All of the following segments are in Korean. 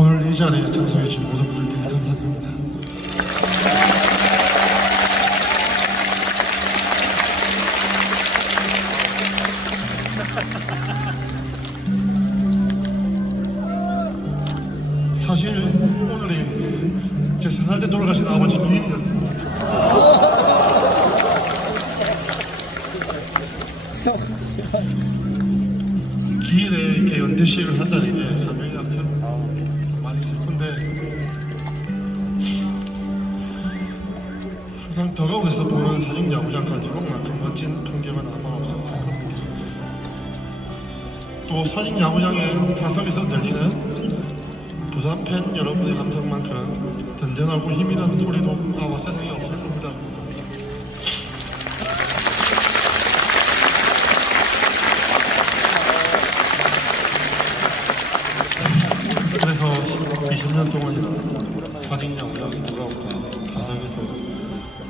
오늘 이 자리에 참석해 주신 모든 분들께 감사드립니다. 사실 오늘이 제 세살 때 돌아가신 아버지 기일이었습니다. 기일에 이렇게 연대식을 한다는 게 보는 사직 야구장 가지고만큼 멋진 풍경은 아마 없었을 겁니다. 또 사직 야구장의 타석에서 들리는 부산 팬 여러분의 감성만큼 든든하고 힘이 나는 소리도 아마 세상에 없을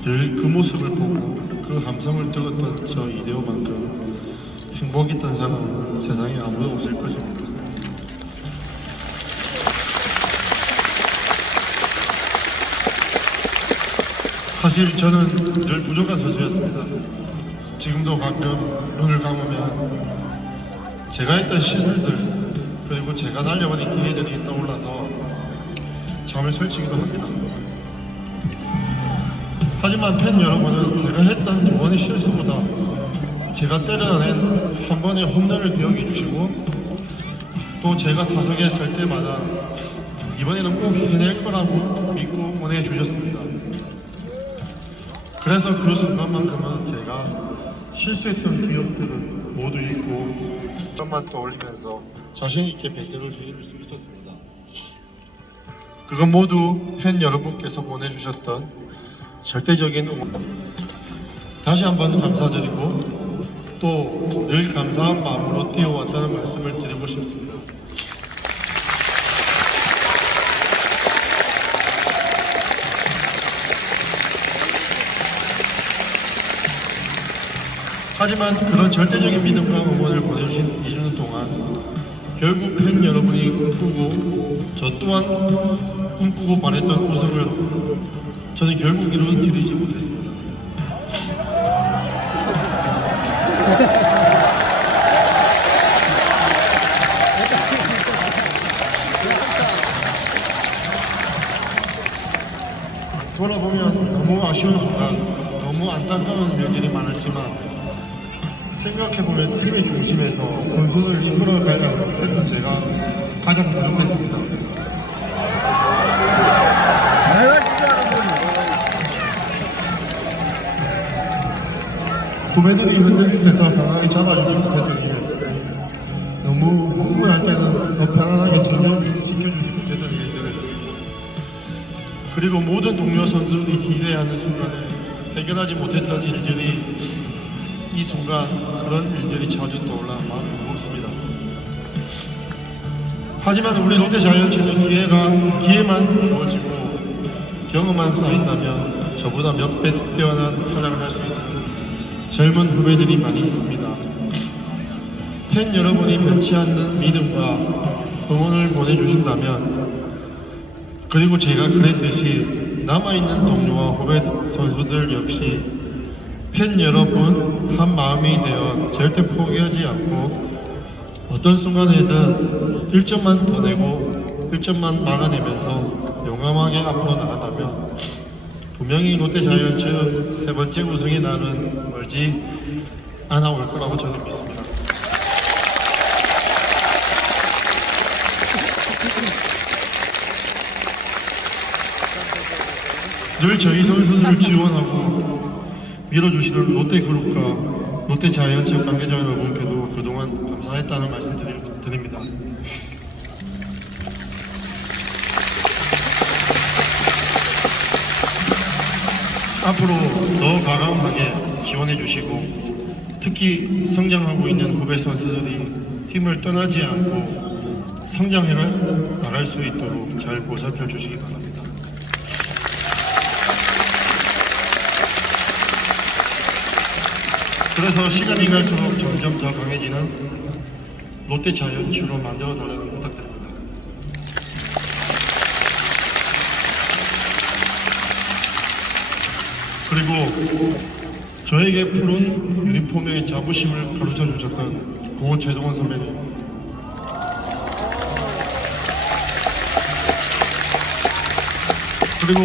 늘 그 모습을 보고 그 함성을 들었던 저 이대호만큼 행복했던 사람은 세상에 아무도 없을 것입니다. 사실 저는 늘 부족한 선수였습니다. 지금도 가끔 눈을 감으면 제가 했던 시술들 그리고 제가 날려버린 기회들이 떠올라서 잠을 설치기도 합니다. 하지만 팬 여러분은 제가 했던 두 번의 실수보다 제가 때려낸 한 번의 홈런을 기억해 주시고 또 제가 타석에 설 때마다 이번에는 꼭 해낼 거라고 믿고 응원해 주셨습니다. 그래서 그 순간만큼은 제가 실수했던 기억들을 모두 잊고 좀만 떠올리면서 자신 있게 배틀을 해줄 수 있었습니다. 그건 모두 팬 여러분께서 보내주셨던 절대적인 응원. 다시 한번 감사드리고 또 늘 감사한 마음으로 뛰어왔다는 말씀을 드리고 싶습니다. 하지만 그런 절대적인 믿음과 응원을 보내주신 2년 동안 결국 팬 여러분이 꿈꾸고 저 또한 꿈꾸고 바랬던 우승을 저는 결국 이루어드리지 못했습니다. 돌아보면 너무 아쉬운 순간, 너무 안타까운 일들이 많았지만 생각해보면 팀의 중심에서 선수를 이끌어가야 했던 제가 가장 부족했습니다. 후배들이 흔들릴 때 더 강하게 잡아주지 못했던 일 너무 흥분할 때는 더 편안하게 진정시켜주지 못했던 일들을 그리고 모든 동료 선수들이 기대하는 순간에 해결하지 못했던 일들이 이 순간 그런 일들이 자주 떠올라 마음이 무겁습니다. 하지만 우리 롯데 자이언츠는 기회가 기회만 주어지고 경험만 쌓인다면 저보다 몇 배 뛰어난 활약을 할 수 있는 젊은 후배들이 많이 있습니다. 팬 여러분이 변치 않는 믿음과 응원을 보내주신다면 그리고 제가 그랬듯이 남아있는 동료와 후배 선수들 역시 팬 여러분 한 마음이 되어 절대 포기하지 않고 어떤 순간에든 1점만 더 내고 1점만 막아내면서 용감하게 앞으로 나간다면 분명히 롯데 자이언츠 세 번째 우승의 날은 멀지 않아 올 거라고 저는 믿습니다. 늘 저희 선수들을 지원하고 밀어주시는 롯데그룹과 롯데 자이언츠 관계자 여러분께도 그동안 감사했다는 말씀 드립니다. 앞으로 더 과감하게 지원해 주시고 특히 성장하고 있는 후배 선수들이 팀을 떠나지 않고 성장해 나갈 수 있도록 잘 보살펴 주시기 바랍니다. 그래서 시간이 갈수록 점점 더 강해지는 롯데 자이언츠로 만들어 달라는 부탁드립니다. 그리고 저에게 푸른 유니폼의 자부심을 가르쳐 주셨던 고 최동원 선배님. 그리고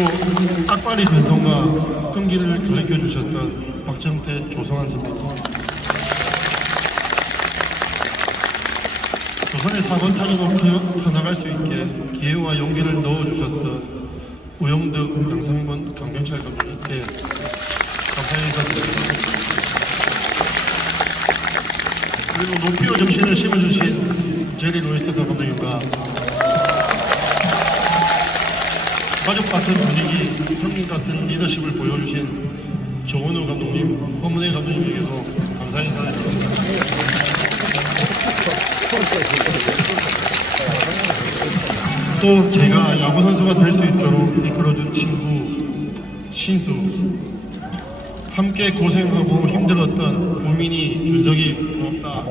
악바리 근성과 끈기를 가르쳐 주셨던 박정태 조성환 선배님. 조선의 사번 타기도 펴나갈 수 있게 기회와 용기를 넣어주셨던 우영득, 양상문, 감독님께 감사의 인사드립니다. 그리고 높이와 정신을 심어주신 제리 로이스터 감독님과 가족 같은 분위기, 형님 같은 리더십을 보여주신 조원우 감독님, 허문혜 감독님에게도 감사의 인사를 드립니다. 또 제가 야구 선수가 될 수 있도록 이끌어준 친구 신수. 함께 고생하고 힘들었던 고민이 준석이 고맙다.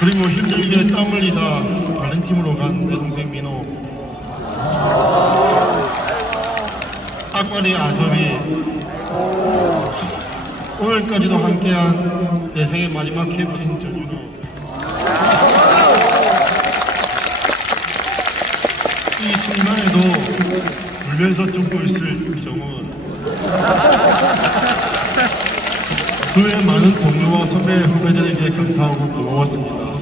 그리고 힘들게 땀 흘리다 다른 팀으로 간 내 동생 민호. 악바리 아섭이 오늘까지도 함께한 내 생의 마지막 캡틴 전준호 이 순간에도 울면서 듣고 있을 정은 그외 많은 동료와 선배 후배들에게 감사하고 고마웠습니다.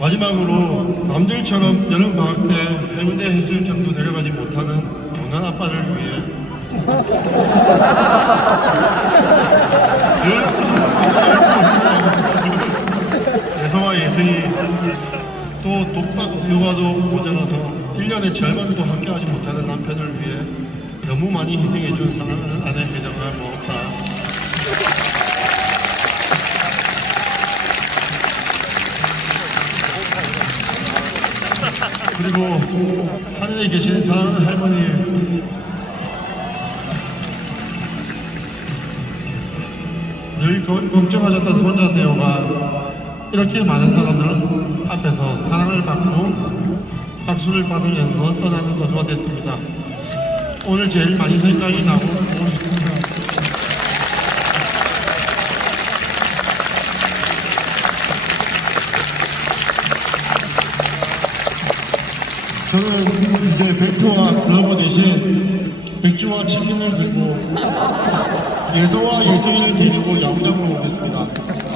마지막으로 남들처럼 여름 방학 때 해운대 해수욕장도 내려가지 못하는 못난 아빠를 위해 늘 예서와 예승이 또 독박 육아도 모자라서 1년의 절반도 함께하지 못하는 남편을 위해 너무 많이 희생해준 사랑하는 아내 회장을 고맙다. 그리고 하늘에 계신 사랑하는 할머니 늘 거- 걱정하셨던 손자 대호가 이렇게 많은 사람들 앞에서 사랑을 받고 박수를 받으면서 떠나는 선수가 됐습니다. 오늘 제일 많이 생각이 나고. 저는 이제 배트와 글러브 대신 맥주와 치킨을 들고 예서와 예승이를 데리고 야구장으로 오겠습니다.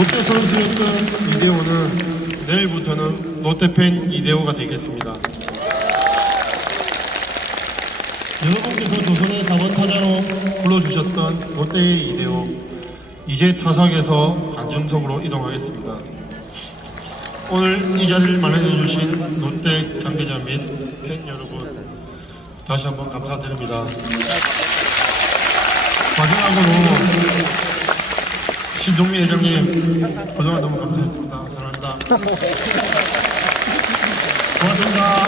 롯데 선수였던 이대호는 내일부터는 롯데팬 이대호가 되겠습니다. 여러분께서 조선의 4번 타자로 불러주셨던 롯데의 이대호 이제 타석에서 관중석으로 이동하겠습니다. 오늘 이 자리를 마련해 주신 롯데 관계자 및 팬 여러분 다시 한번 감사드립니다. 마지막으로 신동미 회장님 그동안 너무 감사했습니다. 사랑합니다. 고맙습니다.